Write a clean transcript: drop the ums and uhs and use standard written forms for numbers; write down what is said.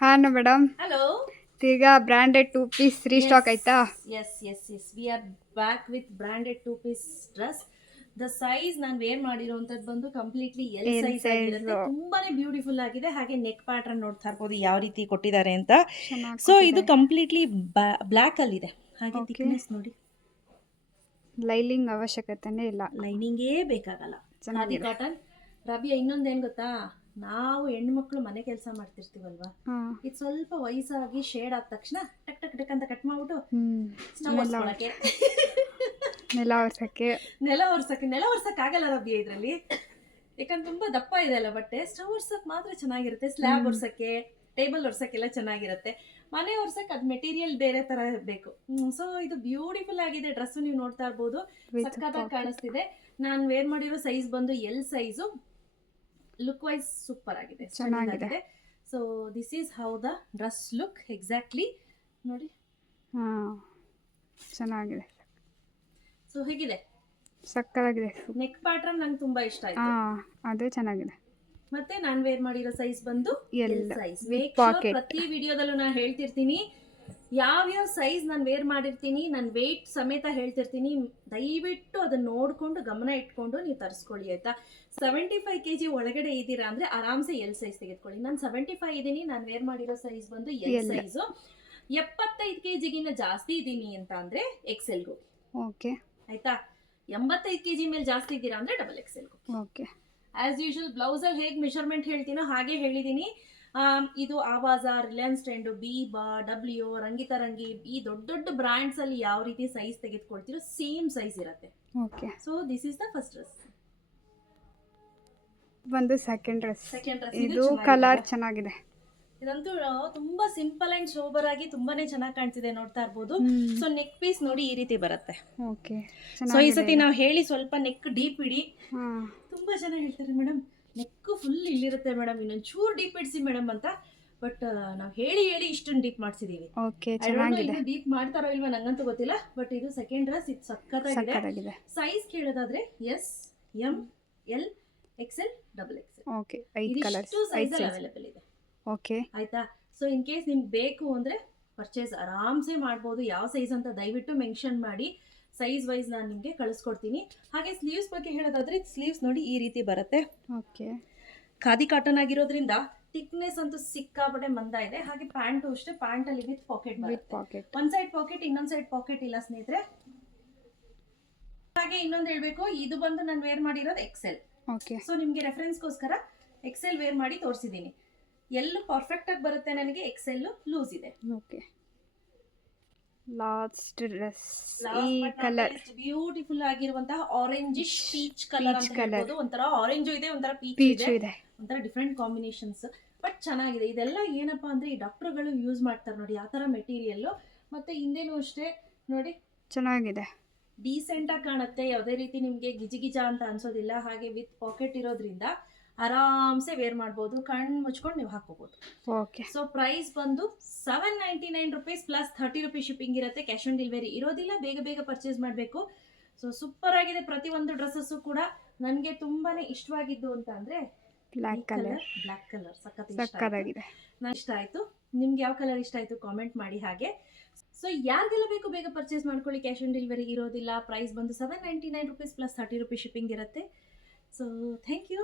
ಹಾಂ madam, Hello. ಈಗ branded 2 piece restock ಆಯ್ತಾ? Yes. We are back with branded 2 piece dress. The size ನಾನು wear ಮಾಡಿರೋಂಥದ್ದು ಬಂದು completely L L size ಆಗಿರುತ್ತೆ. size. ತುಂಬಾನೇ ಬ್ಯೂಟಿಫುಲ್ ಆಗಿದೆ. ಹಾಗೆ ನೆಕ್ ಪ್ಯಾಟರ್ನ್ ನೋಡ್ತಾ ಇರ್ಬೋದು ಯಾವ ರೀತಿ ಕೊಟ್ಟಿದ್ದಾರೆ ಅಂತ. ಚೆನ್ನಾಗಿ ಸೊ ಇದು ಕೊಟ್ಟಿದ್ದಾರೆ. ಕಂಪ್ಲೀಟ್ಲಿ ಬ್ಲ್ಯಾಕ್ ಅಲ್ಲಿ ಇದೆ. ಹಾಗೆ Okay. ಥಿಕ್ನೆಸ್ ನೋಡಿ, ಲೈಲಿಂಗ್ ಅವಶ್ಯಕತೆನೇ ಇಲ್ಲ. ಲೈನಿಂಗೇ ಬೇಕಾಗಲ್ಲ. ಖಾದಿ ಚೆನ್ನಾಗಿದೆ. ಕಾಟನ್. ರಬಿಯಾ ಇನ್ನೊಂದೇನು ಗೊತ್ತಾ, ನಾವು ಹೆಣ್ಮಕ್ಳು ಮನೆ ಕೆಲಸ ಮಾಡ್ತಿರ್ತೀವಲ್ವಾ, ಹಾಂ. ಇದು ಸ್ವಲ್ಪ ವಯಸ್ಸಾಗಿ ಶೇಡ್ ಆದ ತಕ್ಷಣ ಟಕ್ ಟಕ್ ಟಕ್ ಅಂತ ಕಟ್ ಮಾಡ್ಬಿಟ್ಟು ಸ್ಟವ್ ನೆಲ ಒರೆಸ್ಕೊಳಕ್ಕೆ ನೆಲ ಒರ್ಸಕ್ಕೆ. ನೆಲ ಒರ್ಸಕ್ ಆಗಲ್ಲ ರಬಿಯಾ ಇದರಲ್ಲಿ, ಯಾಕಂದ್ರೆ ತುಂಬಾ ದಪ್ಪ ಇದೆ ಅಲ್ಲ ಬಟ್ಟೆ. ಸ್ಟವ್ ಒರ್ಸಕ್ ಮಾತ್ರ ಚೆನ್ನಾಗಿರುತ್ತೆ. ಸ್ಲ್ಯಾಬ್ ಒರ್ಸಕ್ಕೆ, ಟೇಬಲ್ ಒರ್ಸಕ್ಕೆಲ್ಲ ಚೆನ್ನಾಗಿರುತ್ತೆ. ಮನೆ ಒರ್ಸಕ್ ಅದ್ ಮೆಟೀರಿಯಲ್ ಬೇರೆ ತರ ಬೇಕು. ಸೊ ಇದು ಬ್ಯೂಟಿಫುಲ್ ಆಗಿದೆ ಡ್ರೆಸ್, ನೀವು ನೋಡ್ತಾ ಇರ್ಬೋದು, With ಸಕ್ಕತ್ತಾಗಿ pocket. ಕಾಣಿಸ್ತಿದೆ. ನಾನು ವೇರ್ ಮಾಡಿರೋ ಸೈಜ್ ಬಂದು L size. Look wise super ಆಗಿದೆ, ಚೆನ್ನಾಗಿದೆ. So this is how the dress look exactly ನೋಡಿ. ಹಾಂ, ಚೆನ್ನಾಗಿದೆ. ಸೊ ಹೇಗಿದೆ ಸಕ್ಕತ್ತಾಗಿದೆ. ನೆಕ್ ಪ್ಯಾಟರ್ನ್ ನಂಗೆ ತುಂಬಾ ಇಷ್ಟ ಆಯ್ತು. ಹಾಂ, ಅದು ಚೆನ್ನಾಗಿದೆ. ಮತ್ತೆ ನಾನು ವೇರ್ ಮಾಡಿರೋ ಸೈಜ್ ಬಂದು L L size. with pocket. ಪ್ರತಿ ವಿಡಿಯೋದಲ್ಲೂ ನಾನು ಹೇಳ್ತಿರ್ತೀನಿ, ಯಾವ್ಯಾವ ಸೈಜ್ ನಾನು ವೇರ್ ಮಾಡಿರ್ತೀನಿ, ನಾನು ವೆಯ್ಟ್ ಸಮೇತ ಹೇಳ್ತಿರ್ತೀನಿ. ದಯವಿಟ್ಟು ಅದನ್ನ ನೋಡ್ಕೊಂಡು ಗಮನ ಇಟ್ಕೊಂಡು ನೀವು ತರಿಸ್ಕೊಳ್ಳಿ ಆಯ್ತಾ. 75 kg ಒಳಗಡೆ ಇದ್ದೀರಾ ಅಂದ್ರೆ ಆರಾಮ್ಸೆ ಎಲ್ ಸೈಜ್ ತೆಗೆದುಕೊಳ್ಳಿ. ನಾನು 75 ಇದ್ದೀನಿ, ನಾನು ವೇರ್ ಮಾಡಿರೋ ಸೈಜ್ ಬಂದು ಎಲ್ L. ಸೈಜು. 75 kgಗಿನ್ನ ಜಾಸ್ತಿ ಇದ್ದೀನಿ ಅಂತ ಅಂದ್ರೆ ಎಕ್ಸೆಲ್ಗೂ ಓಕೆ ಆಯ್ತಾ. 85 kg ಮೇಲೆ ಜಾಸ್ತಿ ಇದ್ದೀರಾ ಅಂದ್ರೆ ಡಬಲ್ ಎಕ್ಸೆಲ್ಗೂ. ಓಕೆ. ಆಸ್ ಯೂಶುವಲ್ ಬ್ಲೌಸಲ್ಲಿ ಹೇಗೆ ಮೆಷರ್ಮೆಂಟ್ ಹೇಳ್ತೀನೋ ಹಾಗೆ ಹೇಳಿದ್ದೀನಿ. ಇದು ಆವಾಜ, ರಿಲಯನ್ಸ್ ಟ್ರೆಂಡು, ಬೀಬಾ, ಡಬ್ಲ್ಯೂ, ರಂಗಿತರಂಗಿ, ಈ ದೊಡ್ಡ ದೊಡ್ಡ ಬ್ರ್ಯಾಂಡ್ಸ್ ಅಲ್ಲಿ ಯಾವ ರೀತಿ ಸೈಜ್ ತೆಗೆದುಕೊಳ್ತೀರೋ ಸೇಮ್ ಸೈಜ್ ಇರುತ್ತೆ. Okay. So this is the first dress. ಒಂದು ಸೆಕೆಂಡ್ ಡ್ರೆಸ್. ಸೆಕೆಂಡ್ ಡ್ರೆಸ್ ಇದು ಕಲರ್ ಚೆನ್ನಾಗಿದೆ. ಇದಂತೂ ತುಂಬಾ ಸಿಂಪಲ್ ಅಂಡ್ ಸೋಬರ್ ಆಗಿ ತುಂಬಾನೇ ಚೆನ್ನಾಗಿ ಕಾಣ್ತಿದೆ, ನೋಡ್ತಾ ಇರ್ಬೋದು. ಸೊ ನೆಕ್ ಪೀಸ್ ನೋಡಿ ಈ ರೀತಿ ಬರುತ್ತೆ. ಓಕೆ. ಸೊ ಈ ಸತಿ ನಾವು ಹೇಳಿ ಸ್ವಲ್ಪ ನೆಕ್ ಡೀಪ್ ಇಡಿ. ಹಾಂ. ತುಂಬಾ ಜನ ಹೇಳ್ತಾರೆ ಮೇಡಮ್ ನೆಕ್ ಫುಲ್ ಇಲ್ಲಿರುತ್ತೆ ಮೇಡಮ್, ಇನ್ನೊಂದು ಚೂರು ಡೀಪ್ ಇಡಿಸಿ ಮೇಡಮ್ ಅಂತ. ಬಟ್ ನಾವು ಹೇಳಿ ಇಷ್ಟೊಂದು ಡೀಪ್ ಮಾಡಿಸಿದೀವಿ. ಓಕೆ, ಚೆನ್ನಾಗಿದೆ. ಡೀಪ್ ಮಾಡ್ತಾರೋ ಇಲ್ವಾ ನಂಗಂತೂ ಗೊತ್ತಿಲ್ಲ. ಬಟ್ ಇದು ಸೆಕೆಂಡ್ ಡ್ರೆಸ್, ಇದು ಸಕ್ಕತ್ತಾಗಿದೆ. ಸೈಜ್ ಕೇಳೋದಾದ್ರೆ S, M, L, XL, double XL. Okay, 5 colours, 5 size size. Available ಇದೆ. ಓಕೆ. ಆಯ್ತಾ. ಸೊ ಇನ್ ಕೇಸ್ ನಿಮ್ಗೆ ಬೇಕು ಅಂದ್ರೆ ಪರ್ಚೇಸ್ ಆರಾಮ್ಸೆ ಮಾಡ್ಬೋದು. ಯಾವ ಸೈಜ್ ಅಂತ ದಯವಿಟ್ಟು ಮೆನ್ಷನ್ ಮಾಡಿ, ಸೈಜ್ ವೈಸ್ ನಾನು ನಿಮಗೆ ಕಳಿಸ್ಕೊಡ್ತೀನಿ. ಹಾಗೆ ಸ್ಲೀವ್ಸ್ ಬಗ್ಗೆ ಹೇಳೋದಾದ್ರೆ ಸ್ಲೀವ್ಸ್ ನೋಡಿ ಈ ರೀತಿ ಬರುತ್ತೆ. ಓಕೆ. ಖಾದಿ ಕಾಟನ್ ಆಗಿರೋದ್ರಿಂದ ಥಿಕ್ನೆಸ್ ಅಂತೂ ಸಿಕ್ಕಾಪಟ್ಟೆ ಮಂದ ಇದೆ. ಹಾಗೆ ಪ್ಯಾಂಟು ಅಷ್ಟೇ, ಪ್ಯಾಂಟ್ ಅಲ್ಲಿ ವಿತ್ ಪಾಕೆಟ್ ಬರುತ್ತೆ. ಪಾಕೆಟ್. ಒಂದ್ ಸೈಡ್ ಪಾಕೆಟ್, ಇನ್ನೊಂದ್ ಸೈಡ್ ಪಾಕೆಟ್ ಇಲ್ಲ ಸ್ನೇಹಿತರೆ. ಹಾಗೆ ಇನ್ನೊಂದು ಹೇಳ್ಬೇಕು, ಇದು ಬಂದು ನಾನು ವೇರ್ ಮಾಡಿರೋದು ಎಕ್ಸೆಲ್. ಓಕೆ. ಸೊ ನಿಮ್ಗೆ ರೆಫರೆನ್ಸ್ಗೋಸ್ಕರ ಎಕ್ಸೆಲ್ ವೇರ್ ಮಾಡಿ ತೋರಿಸಿದ್ದೀನಿ. ಎಲ್ಲೂ ಪರ್ಫೆಕ್ಟ್ ಆಗಿ ಬರುತ್ತೆ ನನಗೆ, ಎಕ್ಸೆಲ್ ಲೂಸ್ ಇದೆ. ಓಕೆ. ಲಾಸ್ಟ್ ಡ್ರೆಸ್ ಈ ಕಲರ್ ಬ್ಯೂಟಿಫುಲ್ ಆಗಿರುವಂತಹ ಆರೆಂಜಿಶ್ ಪೀಚ್ ಕಲರ್ ಅಂತ ಹೇಳ್ಬೋದು. ಒಂಥರ ಆರೆಂಜು ಇದೆ, ಒಂಥರ ಪೀಚ್ ಇದೆ, ಒಂಥರ ಡಿಫ್ರೆಂಟ್ ಕಾಂಬಿನೇಷನ್ಸ್. ಬಟ್ ಚೆನ್ನಾಗಿದೆ. ಇದೆಲ್ಲ ಏನಪ್ಪಾ ಅಂದ್ರೆ ಈ ಡಾಕ್ಟರ್ಗಳು ಯೂಸ್ ಮಾಡ್ತಾರೆ ನೋಡಿ, ಆ ತರ ಮೆಟೀರಿಯಲ್. ಮತ್ತೆ ಹಿಂದೆನೂ ಅಷ್ಟೇ ನೋಡಿ, ಚೆನ್ನಾಗಿದೆ. ಡೀಸೆಂಟ್ ಆಗಿ ಕಾಣುತ್ತೆ, ಯಾವುದೇ ರೀತಿ ನಿಮ್ಗೆ ಗಿಜಿಗಿಜ ಅಂತ ಅನ್ಸೋದಿಲ್ಲ. ಹಾಗೆ ವಿತ್ ಪಾಕೆಟ್ ಇರೋದ್ರಿಂದ ಆರಾಮ್ಸೆ ವೇರ್ ಮಾಡ್ಬೋದು, ಕಣ್ಣು ಮುಚ್ಕೊಂಡು ನೀವು ಹಾಕೋಬಹುದು. ಓಕೆ. ಸೊ ಪ್ರೈಸ್ ಬಂದು 799 rupees ಪ್ಲಸ್ 30 rupees ಶಿಪ್ಪಿಂಗ್ ಇರುತ್ತೆ. ಕ್ಯಾಶ್ ಆನ್ ಡೆಲಿವರಿ ಇರೋದಿಲ್ಲ, ಬೇಗ ಪರ್ಚೇಸ್ ಮಾಡಬೇಕು. ಸೊ ಸೂಪರ್ ಆಗಿದೆ ಪ್ರತಿಯೊಂದು ಡ್ರೆಸ್ಸಸ್ಸು ಕೂಡ. ನನಗೆ ತುಂಬಾನೇ ಇಷ್ಟವಾಗಿದ್ದು ಅಂತ ಅಂದ್ರೆ ಬ್ಲ್ಯಾಕ್ ಕಲರ್ ಸಕ್ಕತ್ತಾಗಿದೆ. ಇಷ್ಟ ಆಯ್ತು. ನಿಮ್ಗೆ ಯಾವ ಕಲರ್ ಇಷ್ಟ ಆಯ್ತು ಕಾಮೆಂಟ್ ಮಾಡಿ. ಹಾಗೆ ಸೊ ಯಾರಿಗೆಲ್ಲ ಬೇಕು ಬೇಗ ಪರ್ಚೇಸ್ ಮಾಡ್ಕೊಳ್ಳಿ, ಕ್ಯಾಶ್ ಆನ್ ಡೆಲಿವರಿ ಇರೋದಿಲ್ಲ. ಪ್ರೈಸ್ ಬಂದು 799 rupees ಪ್ಲಸ್ 30 rupees ಶಿಪ್ಪಿಂಗ್ ಇರುತ್ತೆ. So thank you.